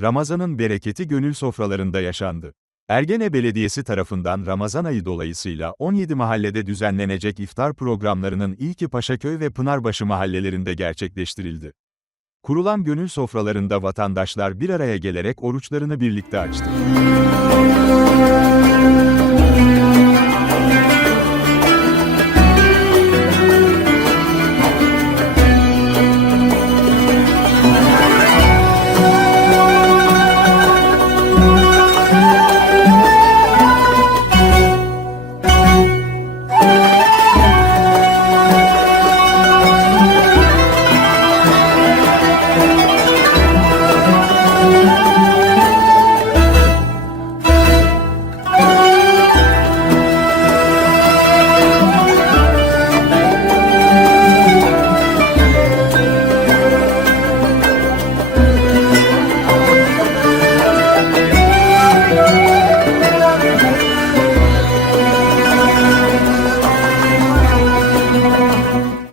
Ramazan'ın bereketi gönül sofralarında yaşandı. Ergene Belediyesi tarafından Ramazan ayı dolayısıyla 17 mahallede düzenlenecek iftar programlarının ilki Paşaköy ve Pınarbaşı mahallelerinde gerçekleştirildi. Kurulan gönül sofralarında vatandaşlar bir araya gelerek oruçlarını birlikte açtı.